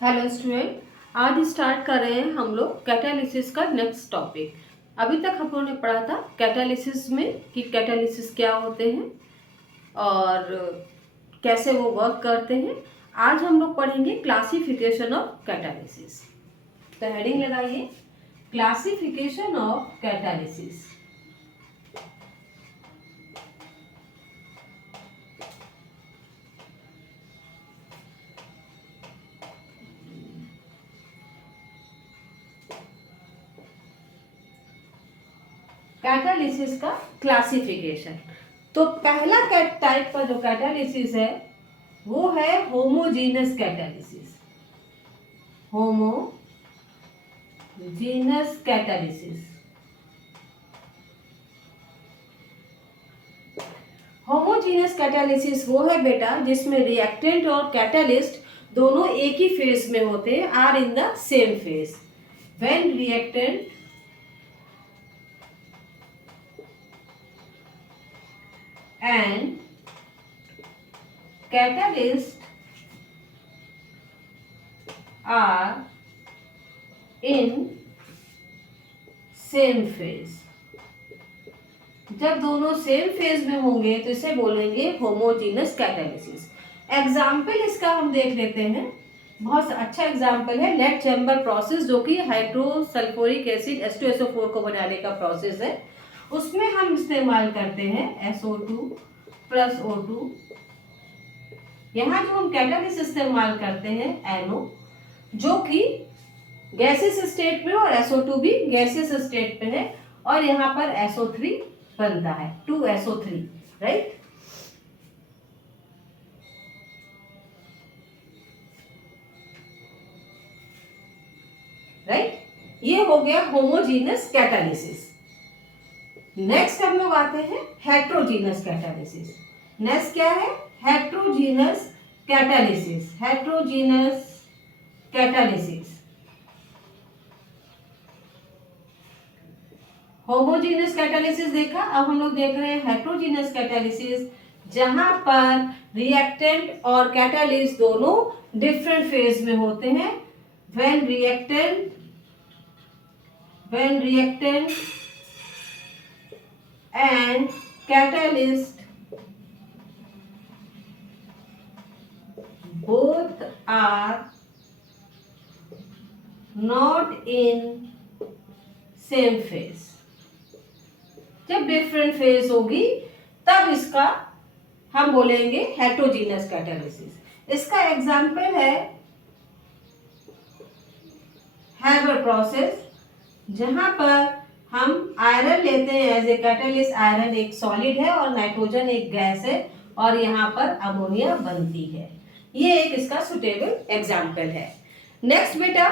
Hello student, आज start कर रहे हैं हम लोग कैटालिसिस का नेक्स्ट टॉपिक। अभी तक हम लोगों ने पढ़ा था कैटालिसिस में कि कैटालिसिस क्या होते हैं और कैसे वो वर्क करते हैं। आज हम लोग पढ़ेंगे क्लासिफिकेशन ऑफ कैटालिसिस। तो हेडिंग लगाइए, क्लासिफिकेशन ऑफ कैटालिसिस। कैटालिसिस का क्लासिफिकेशन। तो पहला टाइप का जो कैटालिसिस है वो है homogeneous catalysis. Homogeneous catalysis. Homogeneous catalysis वो है बेटा जिसमें रिएक्टेंट और कैटालिस्ट दोनों एक ही फेज में होते हैं, are in the same phase. When reactant and catalyst are in same phase। जब दोनों सेम फेज में होंगे तो इसे बोलेंगे होमोजीनस कैटालिसिस। एग्जाम्पल इसका हम देख लेते हैं। बहुत अच्छा एग्जाम्पल है लेड चैम्बर प्रोसेस, जो कि हाइड्रोसल्फ्यूरिक एसिड H2SO4 को बनाने का प्रोसेस है। उसमें हम इस्तेमाल करते हैं SO2 प्लस O2। यहाँ जो हम कैटालिस्ट इस्तेमाल करते हैं NO, जो कि गैसेस स्टेट में, और SO2 भी गैसेस स्टेट में है, और यहाँ पर SO3 बनता है 2SO3, राइट। ये हो गया होमोजीनस कैटालिसिस। नेक्स्ट हम लोग आते हैं हेट्रोजीनस कैटालिसिस। नेक्स्ट क्या है? Heterogeneous catalysis. Heterogeneous catalysis. Homogeneous catalysis देखा, अब हम लोग देख रहे हैं हेट्रोजीनस कैटालिसिस, जहां पर रिएक्टेंट और कैटालिस्ट दोनों डिफरेंट फेज में होते हैं। When reactant and catalyst both are not in same phase। जब डिफरेंट फेज होगी तब इसका हम बोलेंगे हेट्रोजीनस कैटालिसिस। इसका एग्जाम्पल है हैबर प्रोसेस, जहां पर हम आयरन लेते हैं एज ए कैटालिस्ट। आयरन एक सॉलिड है और नाइट्रोजन एक गैस है, और यहाँ पर अमोनिया बनती है। ये एक इसका सुटेबल एग्जाम्पल है। नेक्स्ट बेटा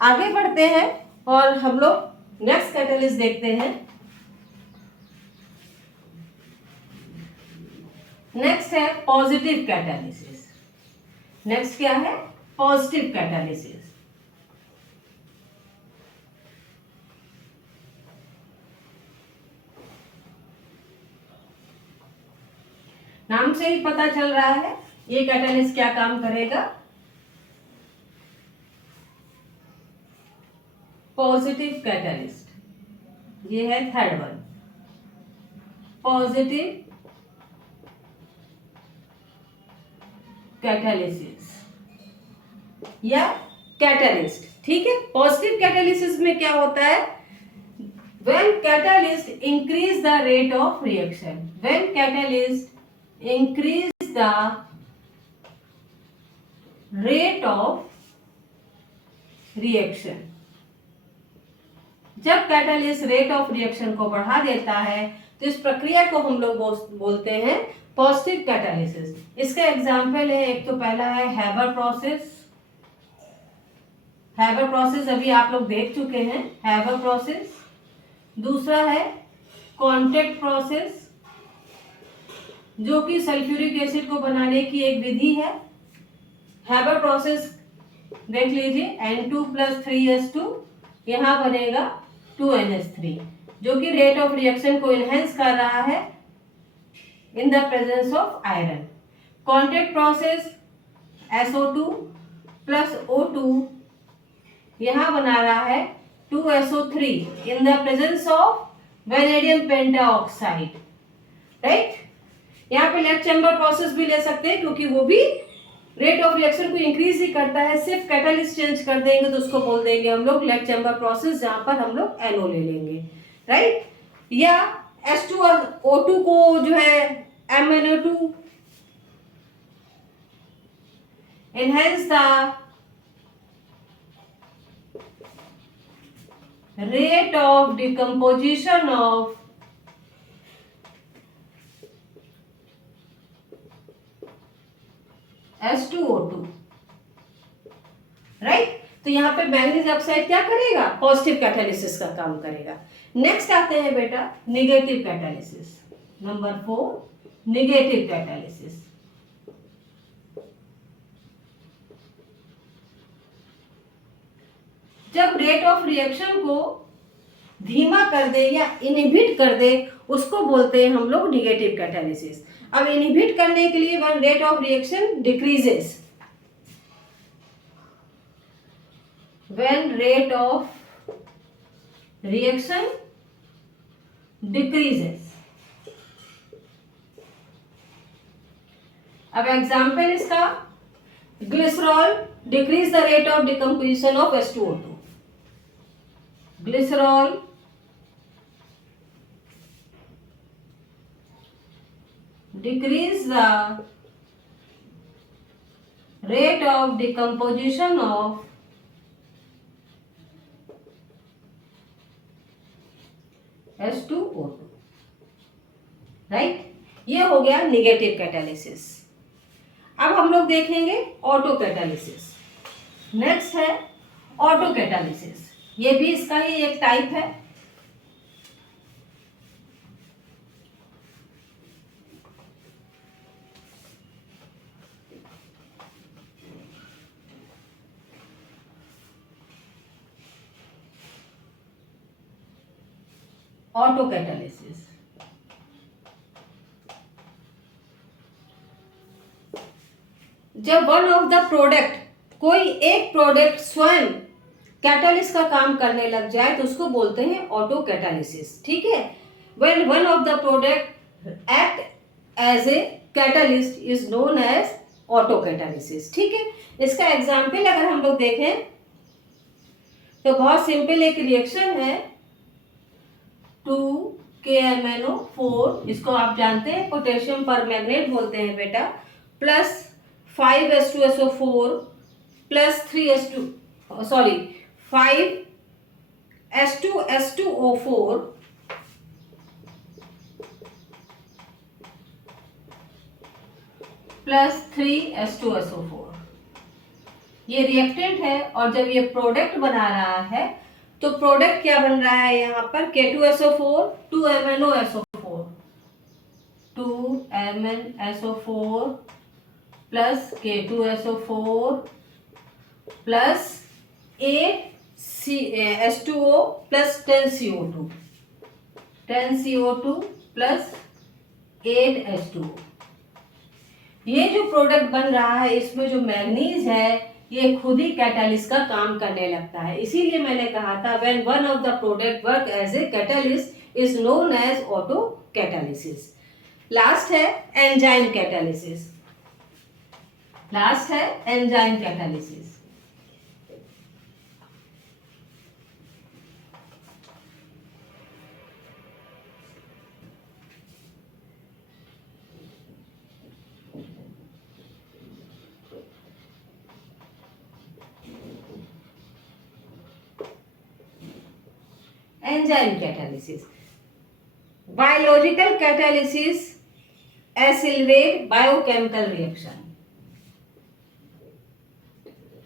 आगे बढ़ते हैं और हम लोग नेक्स्ट कैटालिस्ट देखते हैं। नेक्स्ट है पॉजिटिव कैटालिसिस। नेक्स्ट क्या है? Positive catalysis. नाम से ही पता चल रहा है ये कैटालिस्ट क्या काम करेगा। पॉजिटिव कैटालिस्ट, ये है थर्ड वन, पॉजिटिव कैटालिसिस या कैटालिस्ट। ठीक है, पॉजिटिव कैटालिसिस में क्या होता है? When catalyst increase the rate of reaction. When catalyst increase the rate of reaction। जब कैटालिस्ट रेट ऑफ रिएक्शन को बढ़ा देता है तो इस प्रक्रिया को हम लोग बोलते हैं पॉजिटिव कैटालिसिस। इसका एग्जाम्पल है, एक तो पहला है हैबर प्रोसेस। हैबर प्रोसेस अभी आप लोग देख चुके हैं, हैबर प्रोसेस। दूसरा है कॉन्टैक्ट प्रोसेस, जो कि सल्फ्यूरिक एसिड को बनाने की एक विधि है। हैबर प्रोसेस देख लीजिए, N2 + 3S2, यहाँ बनेगा 2NH3, जो कि रेट ऑफ रिएक्शन को इनहेंस कर रहा है in the presence of iron. Contact process SO2 plus O2 यहाँ बना रहा है 2SO3 in the presence of vanadium pentoxide, right. यहाँ पे लेग चैम्बर प्रोसेस भी ले सकते हैं क्योंकि वो भी रेट ऑफ रिएक्शन को इंक्रीज ही करता है। सिर्फ कैटलिस्ट चेंज कर देंगे तो उसको बोल देंगे हम लोग लेग चैम्बर प्रोसेस, जहां पर हम लोग NO ले लेंगे, राइट। या H2 और O2 को जो है MnO2 enhance the rate of decomposition of H2O2, right. तो यहाँ पे मैग्नीज ऑक्साइड क्या करेगा, पॉजिटिव कैटालिसिस का काम करेगा। नेक्स्ट आते हैं बेटा negative catalysis, number 4 negative catalysis. जब रेट ऑफ रिएक्शन को धीमा कर दे या इनहिबिट कर दे उसको बोलते हैं हम लोग निगेटिव कैटालिसिस। अब इनहिबिट करने के लिए when rate of reaction decreases, when rate of reaction decreases। अब एग्जाम्पल इसका glycerol decrease the rate of decomposition of H2O2। Glycerol decrease the rate of decomposition of H2O2, right. ये हो गया negative catalysis. अब हम लोग देखेंगे ऑटो कैटालिसिस। नेक्स्ट है ऑटो कैटालिसिस, ये भी इसका ही एक टाइप है। ऑटो कैटालिसिस जब वन ऑफ द प्रोडक्ट, कोई एक प्रोडक्ट स्वयं कैटालिस्ट का काम करने लग जाए तो उसको बोलते हैं ऑटो कैटालिसिस, ठीक है। When one of the product act as a catalyst is known as auto catalysis, ठीक है। इसका एग्जाम्पल अगर हम लोग देखें तो बहुत सिंपल एक रिएक्शन है 2KMnO4, इसको आप जानते हैं पोटेशियम पर मैग्नेट बोलते हैं बेटा, plus 5H2SO4 plus 5H2SO4 plus 3H2SO4, ये रिएक्टेंट है। और जब ये प्रोडक्ट बना रहा है तो प्रोडक्ट क्या बन रहा है यहाँ पर K2SO4 2MnOSO4 2MnSO4 plus K2SO4 plus 8H2O plus 10CO2 plus 8H2O। ये जो प्रोडक्ट बन रहा है इसमें जो मैग्नीज है ये खुद ही कैटालिस्ट का काम करने लगता है। इसीलिए मैंने कहा था when one of the product work as a catalyst is known as auto catalysis. Last है एंजाइम कैटालिसिस। लास्ट है enzyme catalysis. Enzyme catalysis, biological catalysis accelerate biochemical reaction.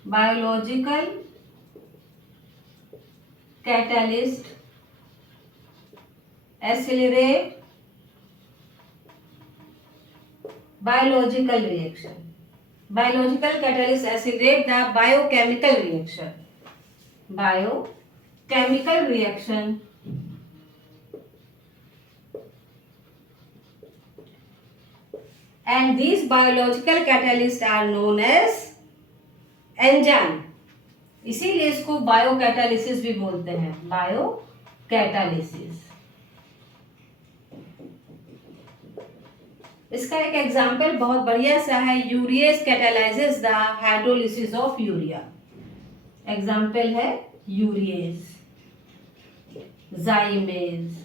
Biological catalyst accelerate biological reaction. Biological catalyst accelerate the biochemical reaction. Chemical reaction and these biological catalysts are known as enzyme, इसीलिए इसको बायोकैटालिसिस भी बोलते हैं, बायोकैटालिसिस। इसका एक example बहुत बढ़िया सा है, urease catalyses the hydrolysis of urea. Example है यूरियस, जाइमेज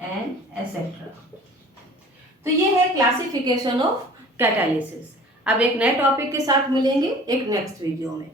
एंड एसेट्रा। तो ये है क्लासिफिकेशन ऑफ कैटालिसिस। अब एक नए टॉपिक के साथ मिलेंगे एक नेक्स्ट वीडियो में।